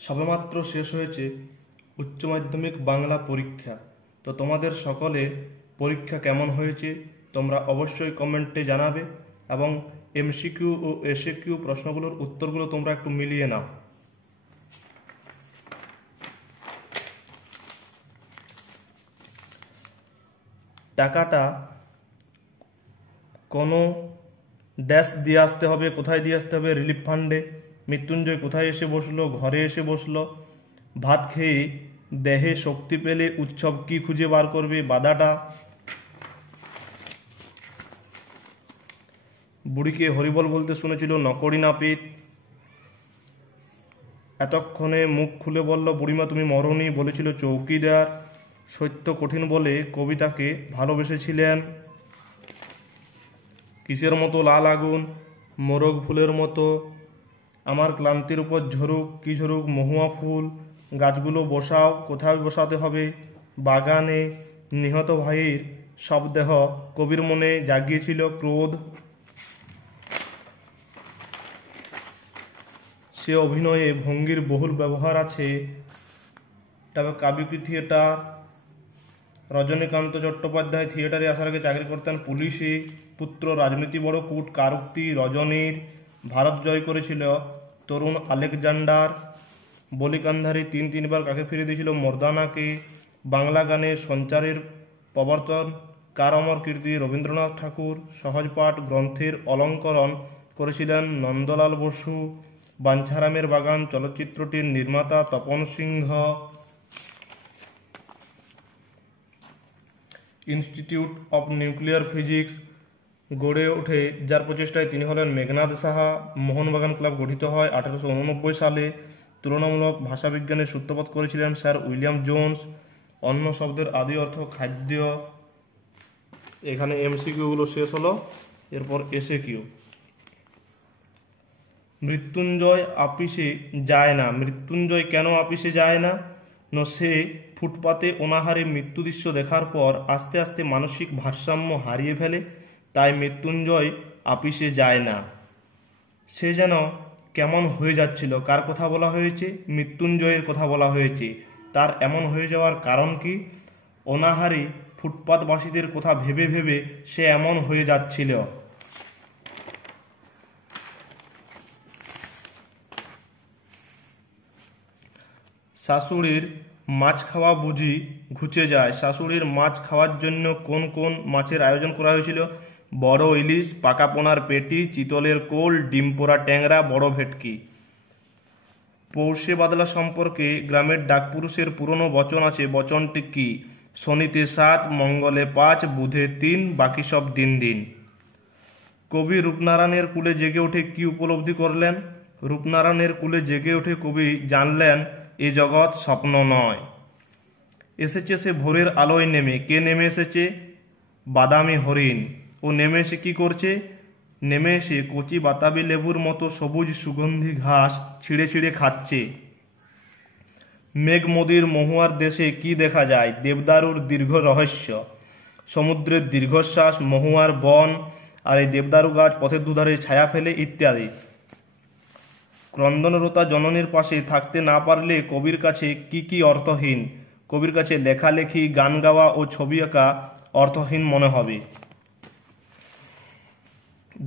সবেমাত্র শেষ হয়েছে উচ্চ মাধ্যমিক বাংলা পরীক্ষা। তো তোমাদের সকলের পরীক্ষা কেমন হয়েছে তোমরা অবশ্যই কমেন্টে জানাবে এবং এমসিকিউ ও এসএকিউ প্রশ্নগুলোর উত্তরগুলো তোমরা একটু মিলিয়ে নাও। টাকাটা কোনো ড্যাশ দিয়ে আসতে হবে, কোথায় দিয়ে আসতে হবে? রিলিফ ফান্ডে। মৃত্যুঞ্জয় কোথায় এসে বসলো? ঘরে এসে বসলো। ভাত খেয়ে দেহে শক্তি পেলে উৎসব কি খুঁজে বার করবে? বাধাটা। বুড়িকে হরিবল বলতে শুনেছিল নকরি নাপিত। এতক্ষণে মুখ খুলে বলল বুড়িমা তুমি মরনি, বলেছিল চৌকিদার। সত্য কঠিন বলে কবিতাকে ভালোবেসেছিলেন। কিসের মতো লাল আগুন? মোরগ ফুলের মতো। আমার ক্লান্তির উপর ঝরুক, কি ঝরুক? মহুয়া ফুল। গাছগুলো বসাও। কোথায় বসাতে হবে? বাগানে। নিহত ভাইয়ের শবদেহ কবির মনে জাগিয়েছিল ক্রোধ। সে অভিনয়ে ভঙ্গির বহুল ব্যবহার আছে। তবে কাবিকি থিয়েটার। রজনীকান্ত চট্টোপাধ্যায় থিয়েটারে আসার আগে চাকরি করতেন পুলিশে। পুত্র রাজনীতি বড় কূট। কারুক্তি রজনীর। ভারত জয় করেছিল তরুণ আলেকজান্ডার। বলিকান্ধারী তিনবার কাকে ফিরে দিয়েছিল? মর্দানাকে। বাংলা গানে সঞ্চারের প্রবর্তন কার অমর কীর্তি? রবীন্দ্রনাথ ঠাকুর। সহজপাঠ গ্রন্থের অলঙ্করণ করেছিলেন নন্দলাল বসু। বাঞ্ছারামের বাগান চলচ্চিত্রটির নির্মাতা তপন সিংহ। ইনস্টিটিউট অফ নিউক্লিয়ার ফিজিক্স গড়ে ওঠে যার প্রচেষ্টায় তিনি হলেন মেঘনাদ সাহা। মোহনবাগান ক্লাব গঠিত হয় 1889 সালে। তুলনামূলক ভাষাবিজ্ঞানের সূত্রপাত করেছিলেন স্যার উইলিয়াম জোন্স। অন্ন শব্দের আদি অর্থ খাদ্য। এখানে এমসিকিউগুলো শেষ হলো, এরপর এসএকিউ। মৃত্যুঞ্জয় আপিসে যায় না। মৃত্যুঞ্জয় কেন আপিসে যায় না? সে ফুটপাতে অনাহারে মৃত্যু দৃশ্য দেখার পর আস্তে আস্তে মানসিক ভারসাম্য হারিয়ে ফেলে, তাই মৃত্যুঞ্জয় আপিসে যায় না। সে যেন কেমন হয়ে যাচ্ছিল। কার কথা বলা হয়েছে? মৃত্যুঞ্জয়ের কথা বলা হয়েছে। তার এমন হয়ে যাওয়ার কারণ কি? অনাহারে ফুটপাতবাসীদের কথা ভেবে ভেবে সে এমন হয়ে যাচ্ছিল। শাশুড়ির মাছ খাওয়া বুঝি ঘুচে যায়। শাশুড়ির মাছ খাওয়ার জন্য কোন কোন মাছের আয়োজন করা হয়েছিল? বড় ইলিশ, পাকা পোনার পেটি, চিতলের কোল, ডিম পোড়া ট্যাংরা, বড় ভেটকি। পৌষে বাদলা সম্পর্কে গ্রামের ডাকপুরুষের পুরনো বচন আছে। বচনটি কি? শনিতে 7, মঙ্গলে 5, বুধে 3, বাকি সব দিন দিন। কবি রূপনারায়ণের কুলে জেগে উঠে কি উপলব্ধি করলেন? রূপনারায়ণের কুলে জেগে উঠে কবি জানলেন এ জগৎ স্বপ্ন নয়। এসেছে সে ভোরের আলোয় নেমে। কে নেমে এসেছে? বাদামি হরিণ। ও নেমে এসে কি করছে? নেমে এসে কচি বাতাবি লেবুর মতো সবুজ সুগন্ধি ঘাস ছিঁড়ে ছিঁড়ে খাচ্ছে। মেঘমদির মহুয়ার দেশে কি দেখা যায়? দেবদারুর দীর্ঘ রহস্য। সমুদ্রের দীর্ঘশ্বাস, মহুয়ার বন, আর এই দেবদারু গাছ পথের দুধারে ছায়া ফেলে ইত্যাদি। ক্রন্দনরতা জননীর পাশে থাকতে না পারলে কবির কাছে কি কি অর্থহীন? কবির কাছে লেখালেখি, গান গাওয়া ও ছবি আঁকা অর্থহীন মনে হবে।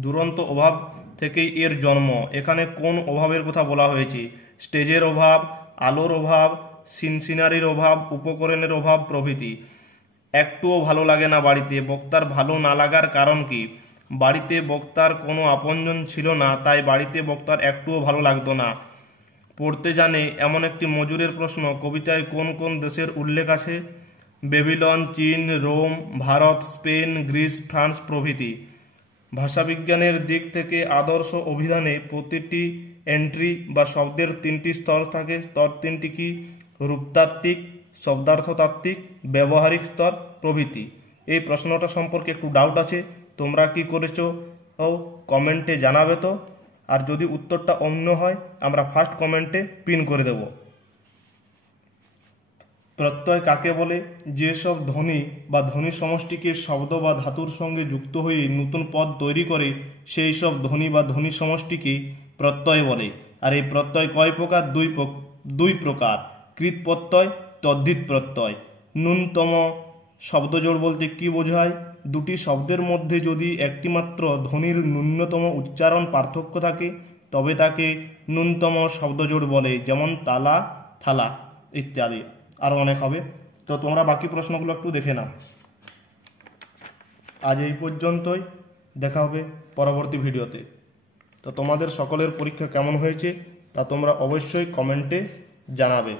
দুরন্ত অভাব থেকেই এর জন্ম। এখানে কোন অভাবের কথা বলা হয়েছে? স্টেজের অভাব, আলোর অভাব, সিনারির অভাব, উপকরণের অভাব প্রভৃতি। একটুও ভালো লাগে না বাড়িতে। বক্তার ভালো না লাগার কারণ কি? বাড়িতে বক্তার কোনো আপনজন ছিল না, তাই বাড়িতে বক্তার একটুও ভালো লাগতো না। পড়তে জানে এমন একটি মজুরের প্রশ্ন। কবিতায় কোন কোন দেশের উল্লেখ আছে? বেবিলন, চীন, Rome, Bharat, Spain, Greece, France প্রভৃতি। ভাষাবিজ্ঞানের দিক থেকে আদর্শ অভিধানে প্রতিটি এন্ট্রি বা শব্দের 3টি স্তর থাকে। স্তর 3টি কি? রূপতাত্ত্বিক, শব্দার্থতাত্ত্বিক, ব্যবহারিক স্তর প্রভৃতি। এই প্রশ্নটা সম্পর্কে একটু ডাউট আছে, তোমরা কি করেছো ও কমেন্টে জানাবে তো। আর যদি উত্তরটা অন্য হয় আমরা ফার্স্ট কমেন্টে পিন করে দেব। প্রত্যয় কাকে বলে? যেসব ধ্বনি বা ধ্বনি সমষ্টিকে শব্দ বা ধাতুর সঙ্গে যুক্ত হয়ে নতুন পদ তৈরি করে সেই সব ধ্বনি বা ধ্বনি সমষ্টিকে প্রত্যয় বলে। আর এই প্রত্যয় কয় প্রকার? দুই প্রকার, কৃৎ প্রত্যয়, তদ্ধিত প্রত্যয়। ন্যূনতম শব্দজোড় বলতে কি বোঝায়? দুটি শব্দের মধ্যে যদি একটিমাত্র ধ্বনির ন্যূনতম উচ্চারণ পার্থক্য থাকে তবে তাকে ন্যূনতম শব্দজোড় বলে, যেমন তালা, থালা ইত্যাদি। আরও অনেক হবে। তো তোমরা বাকি প্রশ্নগুলো একটু দেখে নাও। আজ এই পর্যন্তই, দেখা হবে পরবর্তী ভিডিওতে। তো তোমাদের সকলের পরীক্ষা কেমন হয়েছে তা তোমরা অবশ্যই কমেন্টে জানাবে।